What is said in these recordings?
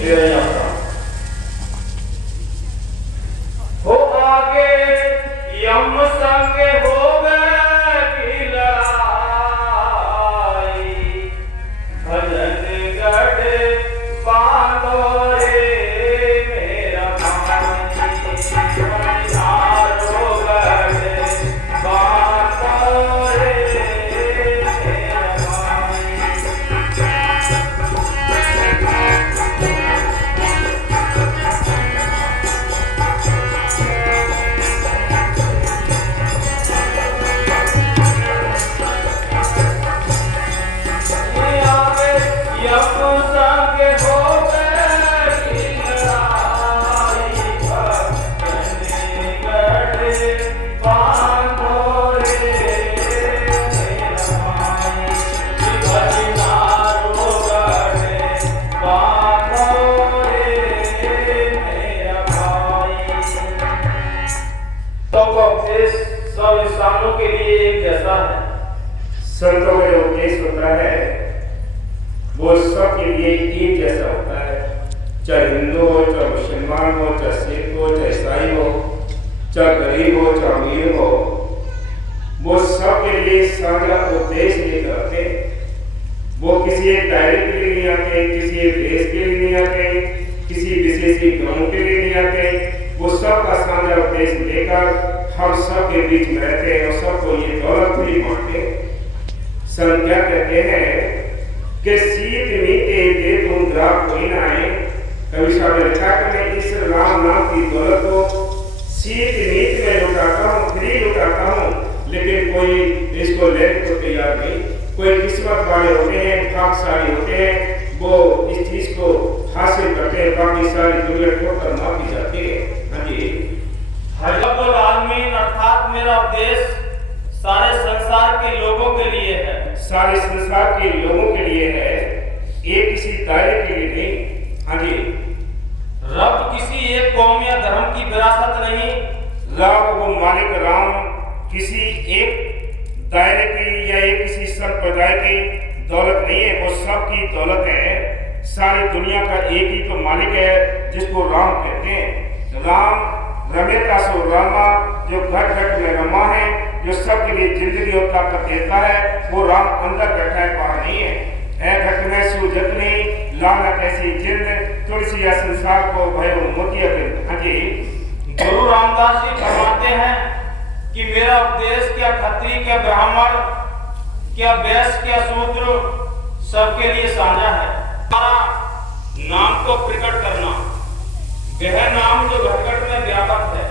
मेरा यात्रा हो आगे यम संग हो गए की लड़ाई, भजन गढ़ बांधो रे मेरा भाई, बलिहारो गढ़ बांधो रे मेरा भाई। सब इंसानों के लिए एक जैसा है। संतों में जो उपदेश होता है वो सबके लिए एक जैसा होता है, चाहे हिंदू हो, चाहे मुसलमान हो, चाहे सिख हो, चाहे ईसाई हो, चाहे गरीब हो, चाहे अमीर हो, वो सबके लिए साझा उपदेश लेकर आते हैं। वो किसी एक दायरे के लिए नहीं आते, किसी एक देश के लिए नहीं आते, किसी विशेष गांव के लिए नहीं आते, वो सबका साझा उपदेश लेकर हम सब के बीच में रहते हैं और सबको ये दौलत भी बांटते हैं। संत क्या कहते हैं कि सीत मीते दे तुम ग्राह कोई ना आए। कवि साहब ने लिखा कि मैं इस राम नाम की दौलत को सीत मीत में लुटाता हूँ, फ्री लुटाता हूँ, लेकिन कोई इसको लेने को तैयार नहीं। कोई किस्मत वाले होते हैं, भाग्यशाली होते हैं, वो इस चीज को हासिल करते हैं, बाकी सारी दुनिया ठोकर माफी जाती है। हाँ जी, हजबुल आलमीन अर्थात मेरा उपदेश सारे संसार के लोगों के लिए है। सारे संसार के लोगों के लिए है, एक किसी दायरे के लिए नहीं। हाँ जी, रब किसी एक कौम या धर्म की विरासत नहीं। रब वो मालिक राम किसी एक दायरे की या एक किसी संप्रदाय की दौलत नहीं है, वो सबकी दौलत है। सारी दुनिया का एक ही तो मालिक है जिसको राम कहते हैं। राम रमेता सो रामा, जो घर घर में रमा है, जो सबके लिए जिंदगी और ताकत देता है, वो राम अंदर बैठा है, बाहर नहीं है। घट में सुजतनी लाना कैसी जिंद, तुलसी या संसार को भयो मोतिया दिन। हाँ जी, गुरु रामदास जी फरमाते हैं कि मेरा उपदेश क्या खत्री, क्या ब्राह्मण, क्या वैश्य, क्या शूद्र, सबके लिए साझा है। हमारा नाम को प्रकट करना, वह नाम जो घट में व्यापक है।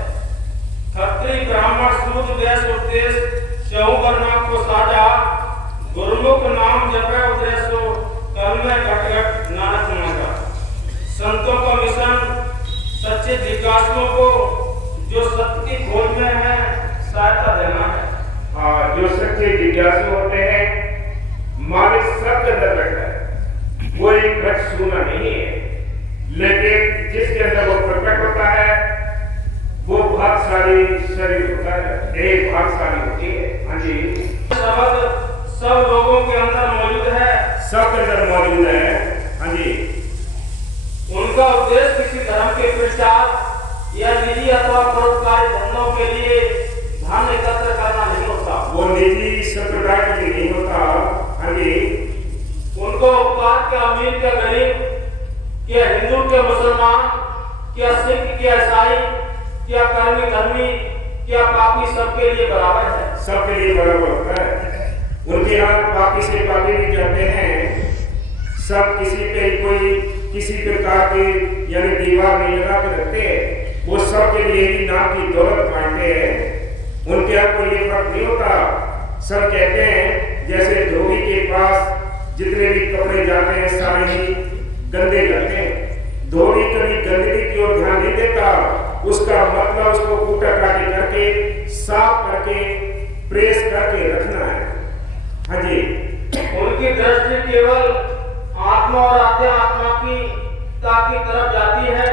खत्री ब्राह्मण शूद्र वैश्य उपदेश चहु वर्णा को साझा, गुरुमुख नाम जपे उपदेशो कर्म में घट घट नानक मांगा। संतों का मिशन सच्चे जिज्ञासुओं को जो सत्य की खोज में है सहायता देना है। हाँ, जो सच्चे जिज्ञासु होते हैं, मालिक सबके अंदर बैठा है, वो एक घट सूना नहीं है, लेकिन जिसके अंदर वो प्रकट होता है वो भाग्यशाली शरीर होता है, एक भाग्यशाली होती है। हाँ जी, शब्द सब लोगों के अंदर मौजूद है, सबके अंदर मौजूद है। हाँ जी, उनका उद्देश्य किसी धर्म के प्रचार या निजी अथवा परोपकारी धंधों के लिए धन एकत्र करना नहीं होता। वो निजी संप्रदाय के लिए नहीं होता। हाँ जी, उनको उपकार क्या अमीर, क्या गरीब, क्या हिंदू, क्या मुसलमान, क्या सिख, क्या ईसाई, क्या कर्मी धर्मी, क्या पापी, सबके लिए बराबर है। सबके लिए बराबर होता है। उनके यहाँ पापी से पापी भी जाते हैं, सब किसी पे कोई किसी प्रकार की यानी दीवार नहीं लगा के रखते हैं, वो सबके लिए ही नाम की दौलत बांटते हैं। उनके यहाँ कोई ये फर्क नहीं होता। सब कहते हैं जैसे धोबी के पास जितने भी कपड़े जाते हैं सारे ही गंदे जाते हैं, धोबी कभी गंदगी की ओर ध्यान नहीं देता, उसका मतलब उसको कूटा काटी करके साफ करके प्रेस करके रखना है। हाँ जी, उनकी दृष्टि केवल आत्मा और आत्मा की तरफ जाती है।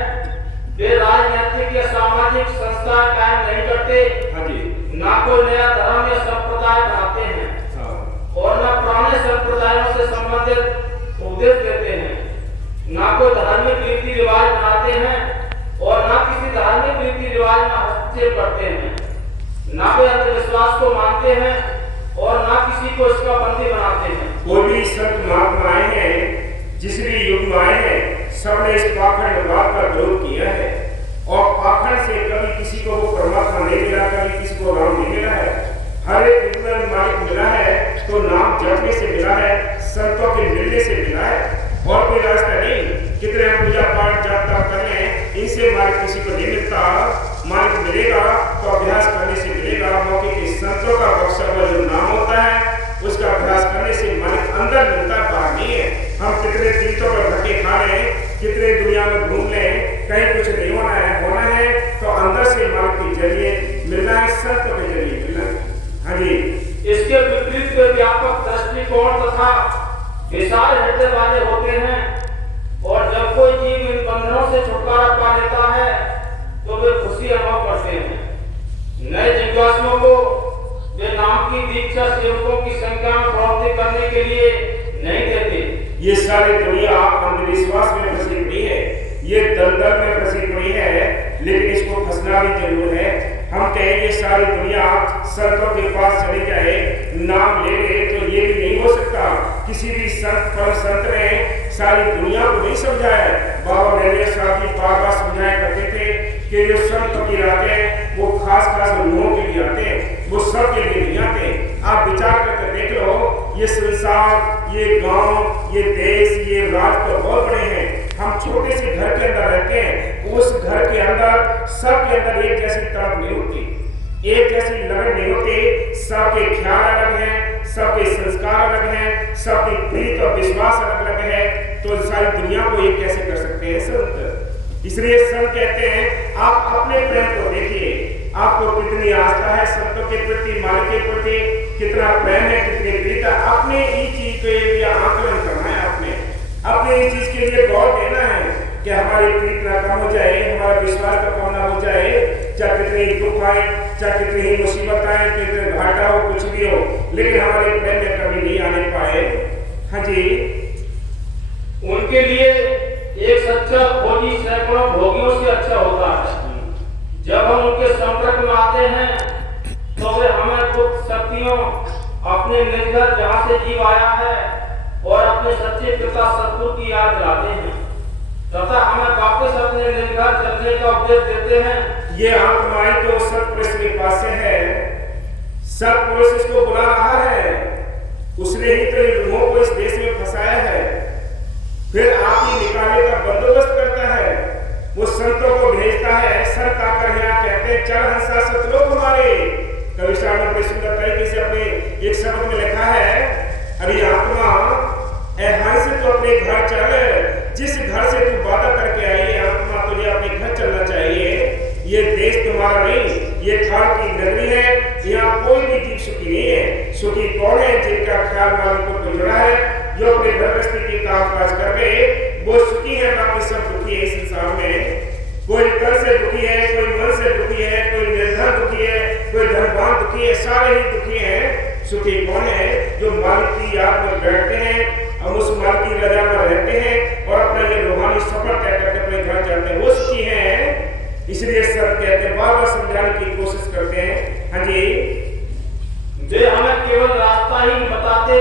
वे राजनीतिक या सामाजिक संस्थान कायम नहीं करते। हाँ जी, ना कोई नया धर्म या संप्रदाय बनाते हैं। हाँ, और न पुराने संप्रदायों से संबंधित उपदेश देते हैं, ना कोई धार्मिक रीति हस्तक्षेप करते हैं, ना वे अंधविश्वास को मानते हैं और ना किसी को इसका बंदी बनाते हैं। कोई भी संत महात्मा आए हैं, जिस भी युग में आए हैं, सबने इस पाखंडवाद का विरोध किया है और पाखंड से कभी किसी को वो परमात्मा नहीं मिला, कभी किसी को राम नहीं मिला है। हर एक युग में मालिक मिला है तो नाम जपने से मिला है, संतों के मिलने से मिला है, और कोई रास्ता नहीं। कितने हम पूजा पाठ जाप तप कर लें, इनसे मालिक किसी को नहीं मिलता। मालिक मिलेगा तो अभ्यास करने से मिलेगा। मौके के संतों का बख्शा हुआ जो नाम होता है उसका अभ्यास करने से मालिक अंदर मिलता, बाहर नहीं है। हम कितने तीर्थों पर धक्के खा लें, कितने दुनिया में घूम लें, कहीं कुछ नहीं होना है तो अंदर से मालिक के जरिए मिलना है, संतों के जरिए मिलना है। हाँ जी, इसके विपरीत वे व्यापक दृष्टिकोण तथा विशाल हृदय वाले होते हैं, और जब कोई जीव इन बंधनों से छुटकारा पा लेता है तो वे खुशी अनुभव करते हैं। नए जिज्ञासुओं को वे नाम की दीक्षा सेवकों की संख्या में बढ़ोतरी करने के लिए नहीं देते। ये सारी दुनिया अंधविश्वास में फंसी पड़ी है, ये दलदल में फंसी पड़ी है, लेकिन इसको फंसना भी जरूर है। हम कहें ये सारी दुनिया संतों के पास चली जाए, नाम ले ले, तो ये भी नहीं हो सकता। किसी भी संत पर संत ने सारी दुनिया को नहीं समझाया। बाबा नरेंद्र साहब जी बार बार समझाया करते थे कि जो संत की रातें वो खास लोगों के लिए आते हैं, वो सब के लिए नहीं आते। आप विचार करके देख लो, ये संसार, ये गांव, ये देश, ये राज्य तो बहुत बड़े हैं। हम छोटे से घर के अंदर रहते हैं, उस घर के अंदर सबके अंदर एक जैसी तड़प नहीं होती, एक जैसी लगन नहीं होती। सबके ख्याल अलग हैं, सबके संस्कार अलग हैं, सबकी प्रीत और विश्वास अलग अलग है। तो सारी दुनिया को एक कैसे कर सकते हैं संत? इसलिए संत कहते हैं आप अपने प्रेम को देखिए, आपको कितनी आस्था है संतों के प्रति, मालिक के प्रति कितना प्रेम है, कितनी प्रीत है। अपने ही चीज के लिए आकलन करना है, अपने इस चीज के लिए गौर देना है कि हमारी प्रीत ना कम हो जाए, हमारा विश्वास का कम ना हो जाए। चाहे कितनी दुख आए, चाहे कितनी ही मुसीबत आए, कितने घाटा हो, कुछ भी हो, लेकिन हमारे प्रेम में कभी नहीं आने पाए। हाँ जी, उनके लिए एक सच्चा खोजी सैकड़ों भोगियों से अच्छा होता है। जब हम उनके संपर्क में आते हैं तो वे हमें गुप्त शक्तियों, अपने निर्घर जहाँ से जीव आया है और अपने सच्चे पिता सतगुरु की याद दिलाते हैं तथा हमें वापस अपने निर्घर चलने का उपदेश देते हैं। ये आत्माई तो सतपुरुष के पास से है, सतपुरुष इसको बुला रहा है, उसने ही तो लोगों को इस देश में फंसाया है, फिर आप ही निकालने का बंदोबस्त करता है, वो संतों को भेजता है। संत आकर यहाँ कहते हैं चल हंसा सतलोक हमारे। कवि साहब ने बड़ी सुंदर तरीके से अपने एक शब्द में लिखा है, अरे आत्मा हंस तो अपने घर चल, जिस घर से तू वादा करके आई है आत्मा, तुझे अपने घर चलना चाहिए। ये देश तुम्हारा नहीं, ये खाल की नगरी है, यहाँ कोई भी जीव सुखी नहीं है। सुखी कौन है? जिनका ख्याल मालिक को गुजरा है, जो अपने गृहस्थी के काम काज करके वो सुखी है, बाकी सब दुखी है। इस संसार में कोई तन से दुखी है, कोई मन से दुखी है, कोई निर्धन दुखी है, कोई धनवान दुखी है, सारे ही दुखी हैं। सुखी कौन है? जो मालिक की याद में बैठते हैं, हम उस मालिक की रजा में रहते हैं और अपना ये रूहानी सफर तय करके अपने घर जाते हैं, वो सुखी हैं। इसलिए सब कहते हैं, बार बार समझाने की कोशिश करते हैं। हाँ जी, वे हमें केवल रास्ता ही बताते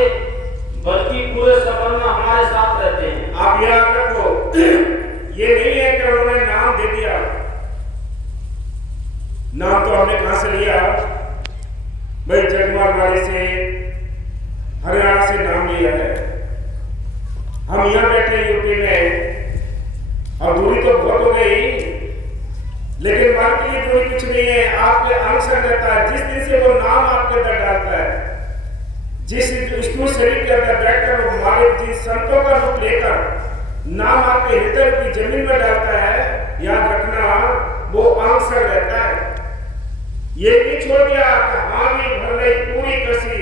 बल्कि पूरे सफर में हमारे साथ रहते हैं। आप याद रखो, ये नहीं है कि उन्होंने नाम दे दिया, नाम तो हमने कहां से लिया भाई? जगमाल वाले से, हरियाणा से नाम लिया है। हम यहाँ बैठे यूपी में और दूरी तो बहुत हो गई, लेकिन मान के लिए दूरी कुछ नहीं है। आपके अनुसर रहता है, जिस दिन से वो नाम आपके अंदर डालता है, जिस स्थूल शरीर के अंदर बैठकर वो मालिक जिन संतों का रूप लेकर नाम आपके हृदय की जमीन में डालता है, याद रखना वो अनुसर रहता है। ये भी छोड़ दिया हामी भरले पूरी कसी,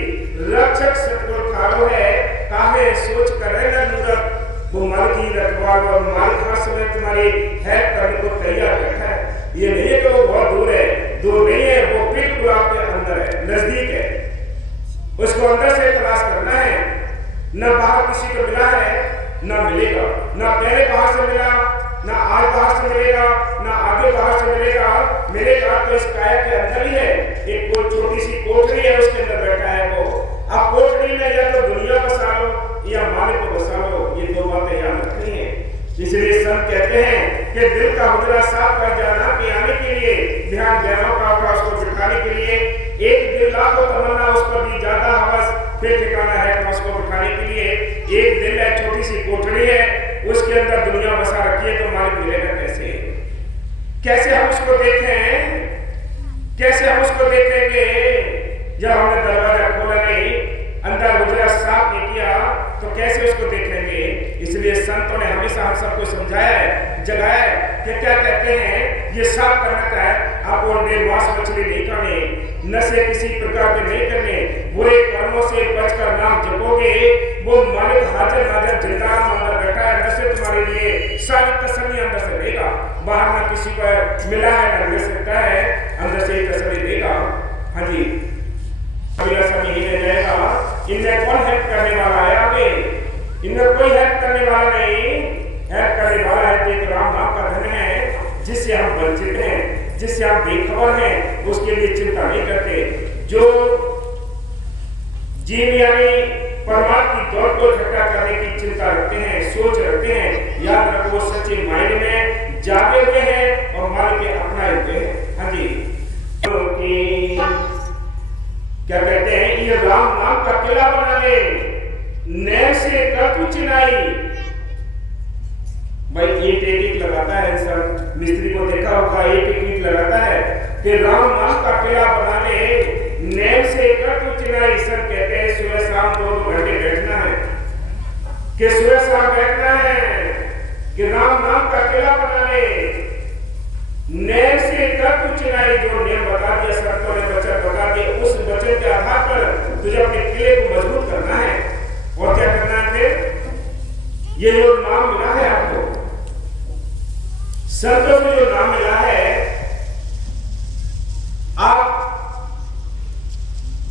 रक्षक सतगुरु थारो है, काहे सोच करे न लूरत। वो मालिक ही रखवाल और मालिक हर समय तुम्हारी हेल्प करने को तैयार बैठा है। ये नहीं है कि वो बहुत दूर है, दूर नहीं है, वो बिल्कुल आपके अंदर है, नजदीक है। उसको अंदर से तलाश करना है। न बाहर किसी को मिला है, न मिलेगा, न पहले बाहर से मिला, न आज बाहर से मिलेगा, न आगे बाहर से मिलेगा। मिलेगा तो इस काया के अंदर ही है। एक कोई छोटी सी कोठरी है, उसके अंदर बैठा है वो। अब कोठरी में या तो दुनिया बसा लो या मालिक को बसा लो, ये दो बातें याद रखनी है। इसलिए संत कहते हैं कि दिल का हुजरा साफ कर जाना कि आने के लिए ध्यान ज्ञानों का अपना उसको बिठाने के लिए एक दिल लाखों तमन्ना, उस पर भी ज्यादा हवस, फिर ठिकाना है तो उसको बिठाने के लिए एक दिल है, छोटी सी कोठरी है, उसके अंदर दुनिया बसा रखी है, तो मालिक मिलेगा कैसे? कैसे हम उसको देखें? कैसे हम उसको देखेंगे जब हमने दरवाजा खोला नहीं, अंदर हुजरा साफ नहीं किया, तो कैसे उसको देखेंगे? इसलिए संतों ने हमेशा हम सबको समझाया है, जगाया है कि क्या कहते हैं, ये साफ करना का है, आप अंडे मांस मछली नहीं खाने, नशे किसी प्रकार के नहीं करने, बुरे कर्मों से बचकर नाम जपोगे, वो मालिक हाजिर नाजिर जिंदा अंदर बैठा है, नशे तुम्हारे लिए सारी तसल्ली अंदर से देगा, बाहर ना किसी को मिला है ना मिल सकता है, अंदर से तसल्ली देगा। हाँ जी, अगला समय ही नहीं जाएगा, इनमें कौन हेल्प करने वाला है? आगे इनमें कोई हेल्प करने वाला नहीं, हेल्प करने वाला है तो एक राम नाम का धन है, जिससे हम वंचित हैं, जिससे हम बेखबर हैं, उसके लिए चिंता नहीं करते। जो जीव यानी परमात्मा की दौड़ को इकट्ठा करने की चिंता रखते हैं, सोच रखते हैं, याद रखो सच्चे मायने में जागे हुए हैं और मालिक के अपनाए हुए हैं। हाँ जी, क्या कहते हैं, ये राम नाम का किला बना ले, नैन से कर तू चिनाई। भाई ईंट एक लगाता है इंसान, मिस्त्री को देखा होगा, ईंट लगाता है कि राम नाम का किला बना ले, नैन से कर तू चिनाई। सर कहते हैं सुबह शाम 2-2 घंटे बैठना है, कि सुबह शाम बैठना है, कि राम नाम का किला बना ले, नैन से कर तू चिनाई। जो नियम बता दिया संतों ने, वचन बता दिए, उस वचन के आधार पर तुझे अपने किले को मजबूत करना है। और क्या करना है फिर? ये जो नाम मिला है आपको, संतों में जो नाम मिला है, आप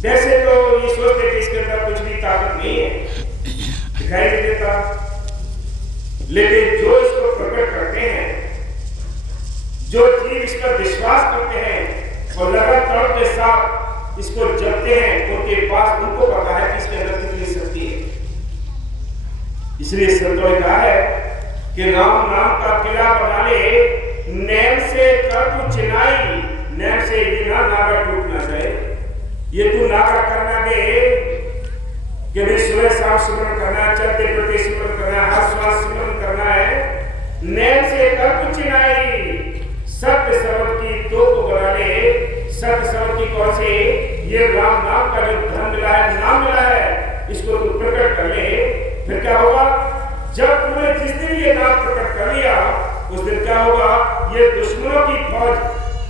वैसे तो ये सोचते कि इसके अंदर कुछ भी ताकत नहीं है, दिखाई नहीं देता, लेकिन जो इसको प्रकट करते हैं, जो जीव इस पर विश्वास करते हैं और लगातार के साथ इसको जपते हैं, उनके पास उनको पता है कि इसके अंदर कितनी शक्ति है। इसलिए संतों ने कहा है कि राम नाम का किला बना ले, नैन से कर तू चिनाई। नैन से ये ना नागा टूट ना जाए, ये तू नागा करना दे कि भाई सुबह शाम सिमरन करना है, चलते फिरते सिमरन करना है, हर श्वास सिमरन करना है। नैन से कर तू चिनाई, सत्य शब्द की तोप बना ले। सत्य शब्द की कौन सी? ये राम नाम का जो धन मिला है, नाम मिला है, इसको तू प्रकट कर ले। फिर क्या होगा? जब तूने जिस दिन ये नाम प्रकट कर लिया, उस दिन क्या होगा? ये दुश्मनों की फौज,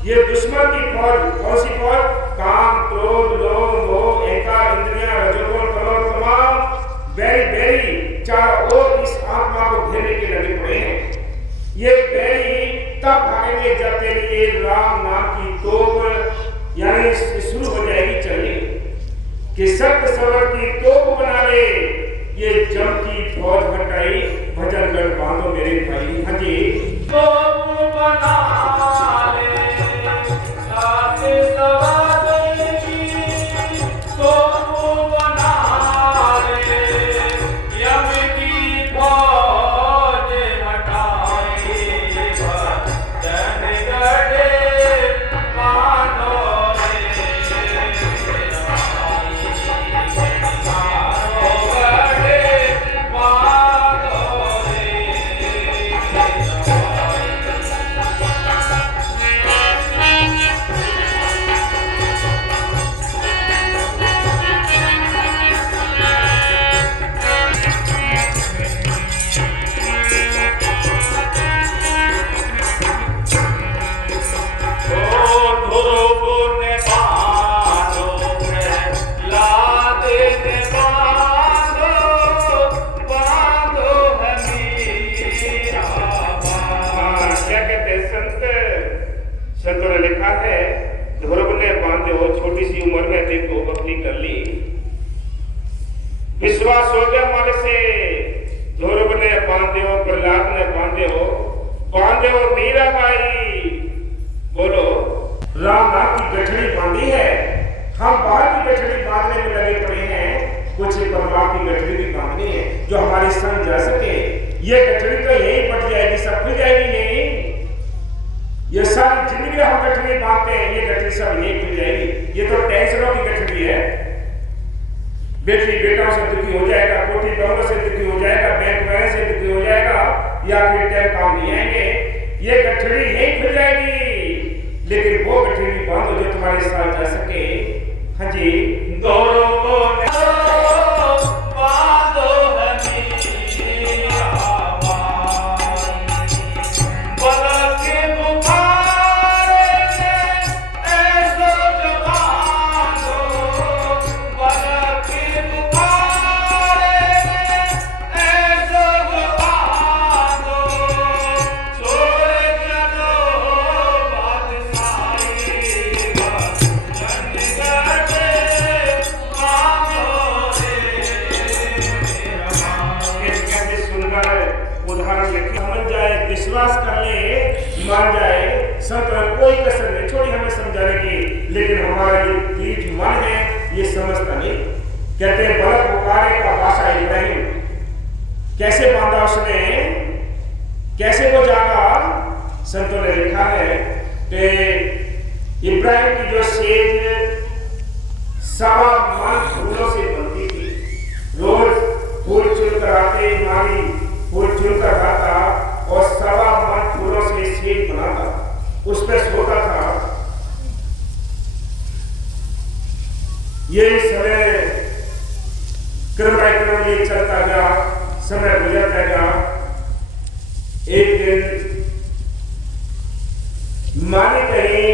ये दुश्मन की फौज, कौन सी फौज? काम, क्रोध, लोभ, मोह, अहंकार, इंद्रियां, रजोगुण, तमोगुण, तमाम बैरी बैरी चारों ओर इस आत्मा को घेरने के लगे पड़े हैं। ये बैरी तब भागेंगे जब तेरी ये राम नाम की तोप यानी शुरू हो जाएगी चलने, कि सत्य शब्द की तोप बना ले, ये जम की फौज हटाई, भजन गढ़ बांधो मेरे भाई। हाँ जी, तोप बना ले, साथे सवारी, तोप बना ले, यम की फौज हटाई, भजन गढ़ बांधो विश्वास हो गया मन से। ध्रुव ने बांधे हो, प्रहलाद ने बांधे हो मीरा बाई। बोलो राम नाम की गठड़ी बांधी है। हम बाहर की गठड़ी बांधने में लगे पड़े हैं, कुछ परमात्मा की गठड़ी भी बांधनी है जो हमारे संग जा सके। ये गठड़ी तो यही बच जाएगी, सब खुल जाएगी नहीं। ये सारी जिंदगी हम गठड़ी बांधते हैं, ये गठड़ी सब यही खुल जाएगी। ये तो टेंशनों की गठड़ी है। बेटी बेटाओं से दुखी हो जाएगा, कोठी बहनों से दुखी हो जाएगा, बैंक वाले से दुखी हो जाएगा, या फिर टाइम काम नहीं आएंगे। ये गठड़ी यही खुल जाएगी, लेकिन वो गठड़ी बांधो जो तुम्हारे साथ जा सके। हाँ जी, दोनों को विश्वास कर ले, मान जाए, संत कोई कसर नहीं छोड़ी हमें समझाने की, लेकिन हमारा ये बीज मन है ये समझता नहीं। कहते हैं बलक पुकारे का भाषा इब्राहिम, कैसे बांधा उसने, कैसे वो जागा। संतों ने लिखा है कि इब्राहिम की जो सेज 1.25 मन फूलों से बनती थी। रोज फूल चुनकर आते, माली फूल चुनकर आता और 1.25 मन फूलों से सेज बनाता, उस पर सोता था। ये समय क्रम ये चलता गया, समय गुजरता गया। एक दिन माने कहीं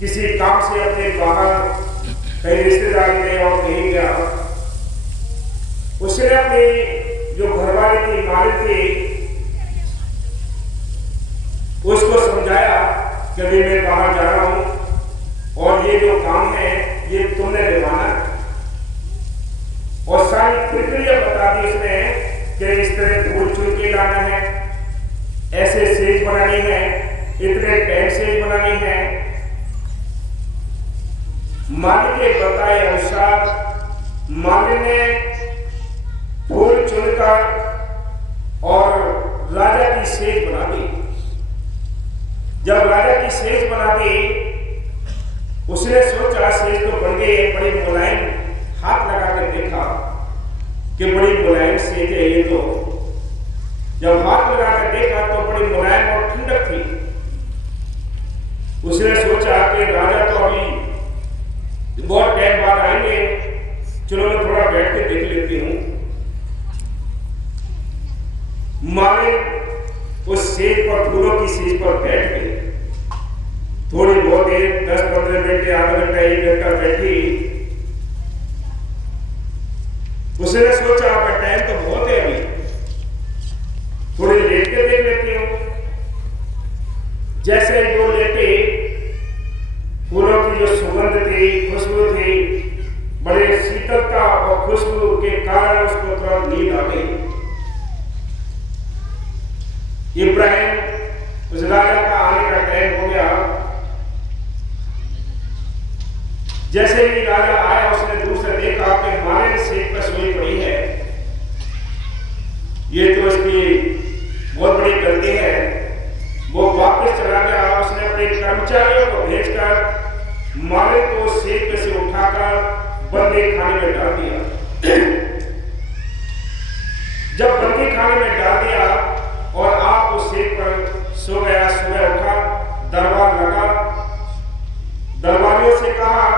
किसी काम से अपने बाहर कहीं रिश्तेदार में और कहीं गया, उसने अपनी जो घरवाली की मालिक थी उसको समझाया कि अभी मैं बाहर जा रहा हूं और ये जो काम है ये तुमने निभाना है। और सारी प्रक्रिया बता दी उसने कि इस तरह फूल चुन के लाना है, ऐसे सेज बनानी है, इतने टाइम सेज बनानी है। माली के बताए अनुसार माली ने फूल चुनकर और राजा की सेज बना दी। जब राजा की सेज बना दी, उसने सोचा सेज तो बन गई है, बड़ी मुलायम, हाथ लगा कर देखा कि बड़ी मुलायम सेज है ये तो। जब हाथ लगा कर देखा तो बड़ी मुलायम और ठंडक थी। उसने सोचा कि राजा तो अभी बहुत टाइम बाद आएंगे, चलो मैं थोड़ा बैठ के देख लेती हूँ। मालिक उस सेज पर, फूलों की सेज पर बैठ गई। थोड़ी बहुत देर 10-15 मिनट, आधा घंटा, 1 घंटा बैठी। उसने सोचा आपका टाइम तो बहुत है, अभी थोड़ी लेट के देख लेती हूँ। जैसे ही वो लेटे, फूलों की जो सुगंध थी, खुशबू थी, बड़े शीतलता और खुशबू के कारण उसको तुरंत नींद आ गई। इब्राहिम, उस राजा का आने का टाइम हो गया। जैसे ही राजा आया, उसने दूर से देखा कि मालिक सेज पर सोई पड़ी है। ये तो इसकी बहुत बड़ी गलती है। वो वापस चला गया। उसने अपने कर्मचारियों को भेजकर मालिक को सेज पे से उठाकर बंदी खाने में डाल दिया। जब बंदी खाने में डाल दिया और आप उस सेज पर सो गया, सुबह उठा, दरबार लगा, दरबारियों से कहा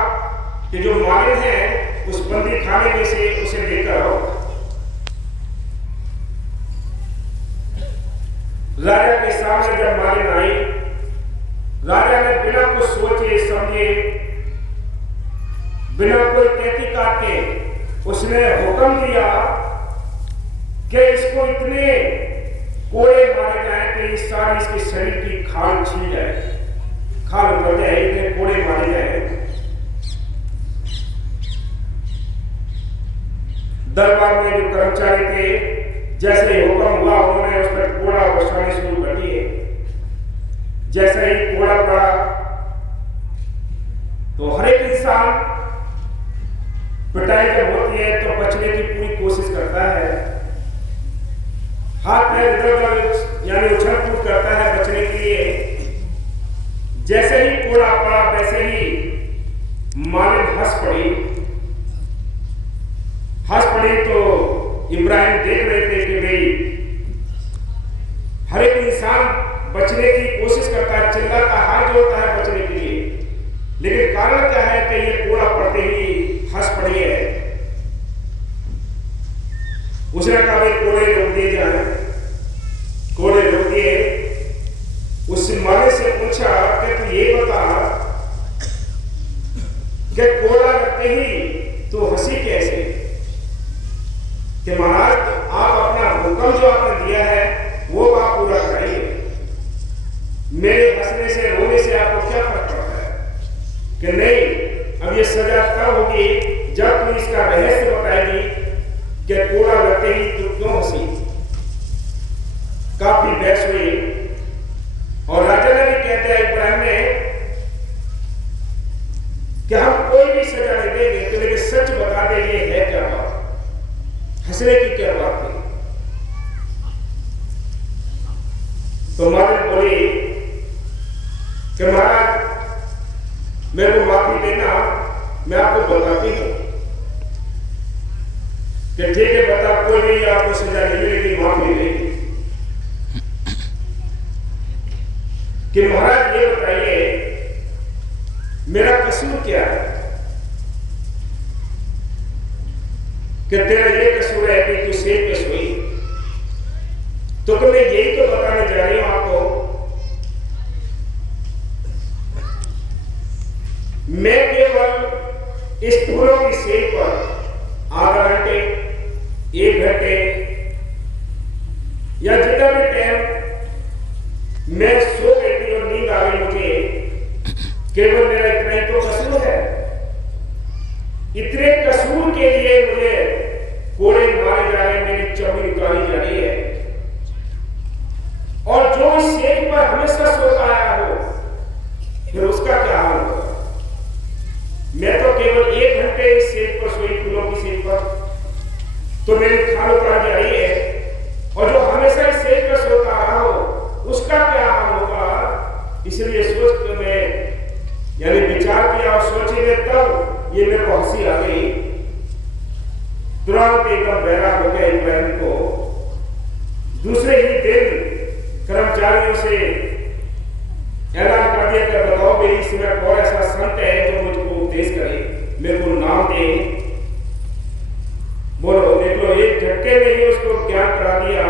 कि जो मालिक है उस बंदी खाने में से उसे लेकर आओ। राजा के सामने जब मालिक आई, राजा ने बिना कुछ सोचे समझे, बिना कोई तहकीकात के उसने हुक्म दिया कि इसको इतने कोड़े मारे जाए कि इस सारी इसके शरीर की खाल छिल जाए, खाल उतर जाए, इतने कोड़े मारे जाए। दरबार में जो कर्मचारी थे, जैसे ही हुक्म हुआ उन्होंने उस पर कोड़ा बरसाने शुरू कर दिए। जैसे ही कोड़ा पड़ा इधर उधर यानी उछल कूद करता है बचने के लिए। जैसे ही कोड़ा पड़ा वैसे ही मालिन हंस पड़ी तो इब्राहिम देख रहे थे कि भाई हर एक इंसान बचने की कोशिश करता है, चिल्लाता हाथ जोड़ता है बचने के लिए, लेकिन कारण क्या है कि ये कोड़ा पड़ते ही हंस पड़ी है। उसने कहा भाई कोड़े रोक दिए जाए, कोड़े रोक दिए। उस मालिक से पूछा कि तू ये बता कि कोड़ा लगते ही तू हंसी कैसे? कि महाराज आप अपना हुक्म जो आपने दिया है वो आप पूरा कराइए, मेरे हंसने से रोने से आपको क्या फर्क पड़ता है? कि नहीं, अब ये सजा तब होगी जब तू इसका रहस्य बताएगी कि कोड़ा लगते ही तू क्यों हंसी। काफी बहस हुई और राजा ने भी कह दिया इब्राहिम ने कि हम कोई भी सजा नहीं देंगे, तो लेकिन सच बता दे ये है क्या बात, हंसने की क्या बात थी? तो मालिक बोली कि महाराज मेरे को माफी देना, मैं आपको बताती हूं कि ठीक है बता, कोई नहीं आपको सजा नहीं मिलेगी, माफी मिलेगी। कि महाराज ये बताइए मेरा कसूर क्या है? कि तेरा ये कसूर है कि तू सेब पे सोई। तो मैं यही तो बताने जा रही हूं आपको, मैं केवल इस फूलों की सेब पर आधा घंटे, 1 घंटे या जितना भी टाइम मैं सो गई थी और नींद आ गई मुझे, केवल मेरा इतना ही तो कसूर है। इतने कसूर के लिए मुझे कोड़े मारे जा रहे, मेरी चमड़ी उतारी जा रही है। और जो इस सेब पर हमेशा सोता आया हो, फिर उसका क्या हाल होगा? मैं तो केवल 1 घंटे इस सेब पर सोई, फूलों की सेब पर, तो मेरी खाल उतारी जा रही है। और जो हमेशा इस सेब पर सोता रहा हो, उसका क्या हाल होगा? इसलिए सोच के मैं यानी विचार किया और सोचे तब ये मेरे को हंसी आ गई। तुरंत एकदम बैराग हो गया इब्राहिम को। दूसरे ही दिन कर्मचारियों से ऐलान कर दिया कि बताओ मेरी इसमें कौन ऐसा संत है जो मुझको उपदेश करे, मेरे को नाम दे। बोलो, देख लो, एक झटके में ही उसको ज्ञान करा दिया।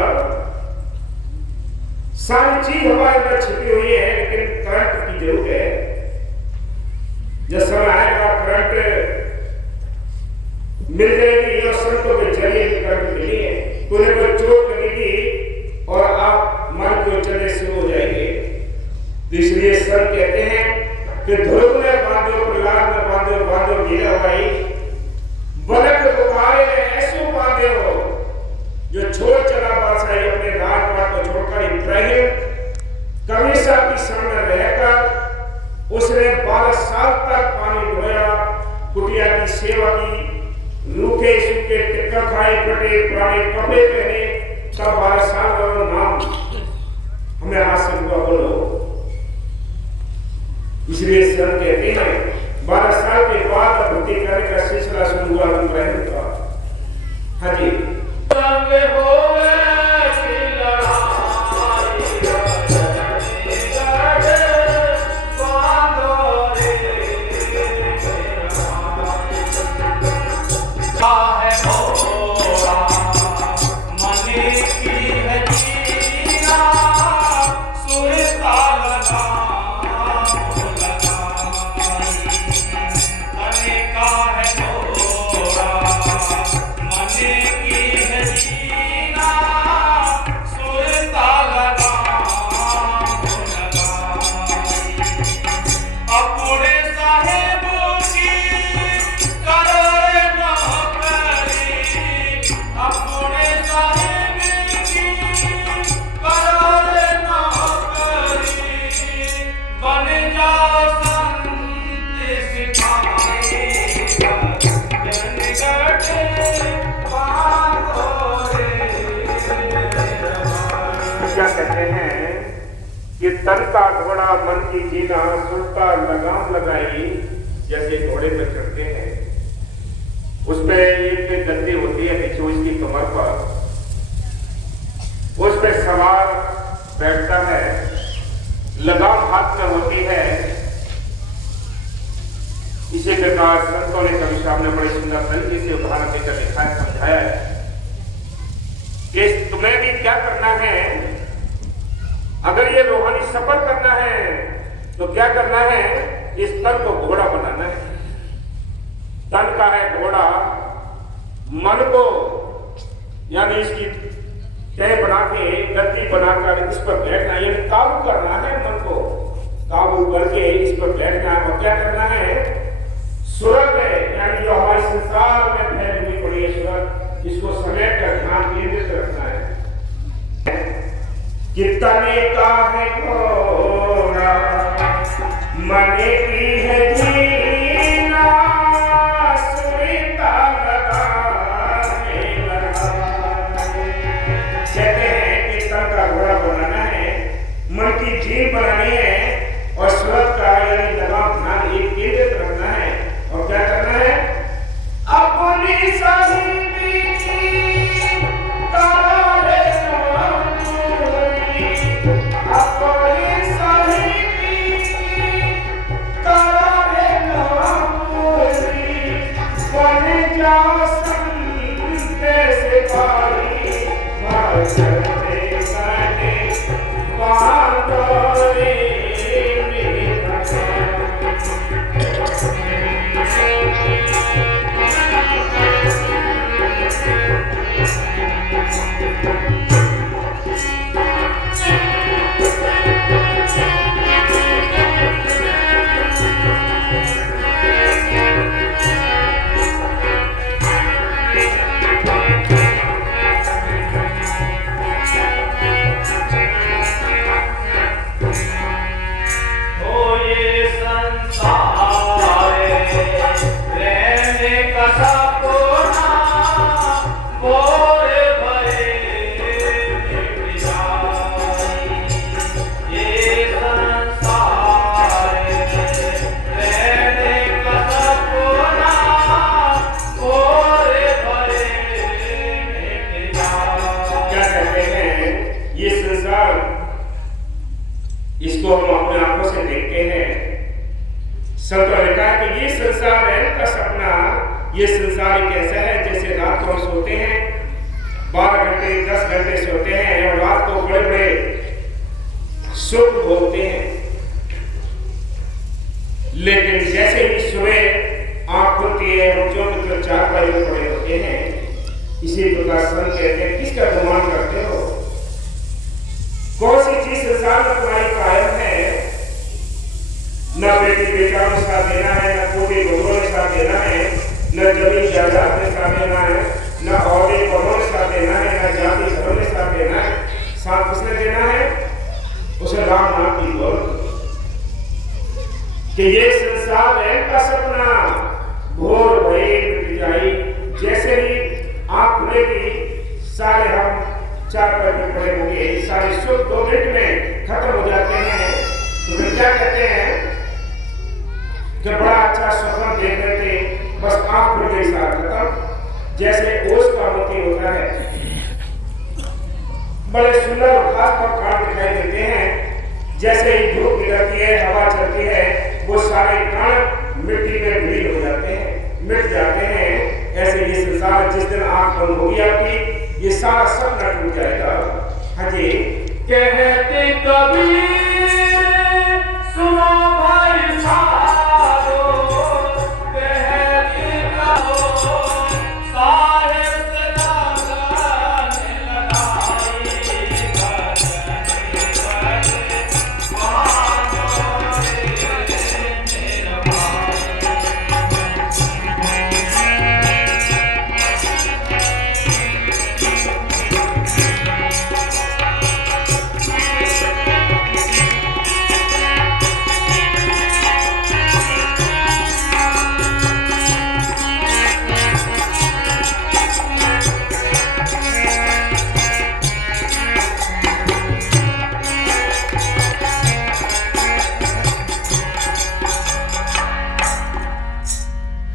सारी चीज हमारे अंदर छिपी हुई है, लेकिन करंट की जरूरत है। जब समय आएगा करंट मिल जाएगी और संतों के जरिए भी करंट मिली है, तो उन्हें कोई चोट लगेगी और आप मन को चलने शुरू हो जाएंगे। तो इसलिए संत कहते हैं कि ध्रुव में बांधो, प्रहलाद में बांधो, बांधो मीरा भाई, बलक पुकारे ऐसो बांधे हो। जो छोड़ चला बादशाही अपने राजपाट को छोड़कर, इब्राहिम कमीशा की शरण में रहकर उसने 12 साल तक पानी ढोया, कुटिया की सेवा की, रूखे सूखे टिक्का खाए, कटे पुराने कपड़े पहने, तब 12 साल का नाम हमें हाथ से हुआ। बोलो, इसलिए संत कहते हैं 12 साल के बाद भक्ति करने का सिलसिला शुरू हुआ इब्राहिम का। हाँ जी, क्या कहते हैं कि तन का घोड़ा मन की जीना सुनता लगाम लगाई, जैसे घोड़े पे चढ़ते हैं उसमें एक गद्दी होती है पीछे उसकी कमर पर, उस पे सवार बैठता है, लगाम हाथ में होती है। इसी प्रकार संतों ने कवि साहब ने बड़ी सुंदर तरीके से उदाहरण देकर लिखा है, समझाया है कि तुम्हें भी क्या करना है। अगर ये रूहानी सफर करना है तो क्या करना है, इस तन को घोड़ा बनाना है। तन का है घोड़ा, मन को यानी इसकी तय बना के गति बनाकर इस पर बैठना, यानी काबू करना है। मन को काबू करके इस पर बैठना है। और क्या करना है, सुरत है यानी जो हमारे संसार में फैली हुई पड़ी है सुरत, इसको समेट कर ध्यान केंद्रित रखना है। कि तने का है घोड़ा मने की है जीना, सुरता लगाने लगा। कहते हैं कि तन का घोड़ा बनाना है, मन की जीन बनानी है और सुरत का यानी लगाम ध्यान एक केंद्रित रखना है। और क्या करना है, अपनी साहिबी तारे अपनी साहिबी तारे बन जाओ संते से पारी चलते गाने बांधोरे इसको हम अपने आंखों से देखते हैं। संतों ने कहा कि ये संसार है का सपना, ये संसार एक ऐसा है जैसे रात को हम सोते हैं 12 घंटे 10 घंटे सोते हैं और रात को बड़े बड़े सुख भोगते हैं, लेकिन जैसे ही सुबह आंख खुलती है हम जो मित्र 4 बजे पड़े होते हैं। इसी प्रकार संत कहते हैं किसका गुमान करते हो, कौन सी चीज संसार में तुम्हारी कायम है। न बेटी बेटा में साथ देना है, न पोते बहुओं में साथ देना है, न जमीन जायदाद में साथ देना है, न औहदे पदों में साथ देना है, न जाति धर्म में साथ देना है। साथ किसने देना है, उसे राम नाम की दौलत। कि ये संसार है का सपना भोर भये मिट जाई, जैसे ही आंख खुलेगी सारे हम 4 पैर पड़े होंगे, सारे सुख 2 मिनट में खत्म हो जाते हैं। तो फिर क्या कहते हैं कि बड़ा अच्छा सपना देख रहे थे, बस आंख खुल गई सारा खत्म। जैसे ओस का मोती होता है, बड़े सुंदर और खास प्रकार दिखाई देते हैं। जैसे ही धूप निकलती है, हवा चलती है, वो सारे कण मिट्टी में विलीन हो जाते हैं, मिट जाते हैं। ऐसे ये संसार जिस दिन आंख बंद होगी आपकी, ये सारा सपना टूट जाएगा। हाँ जी, क्या है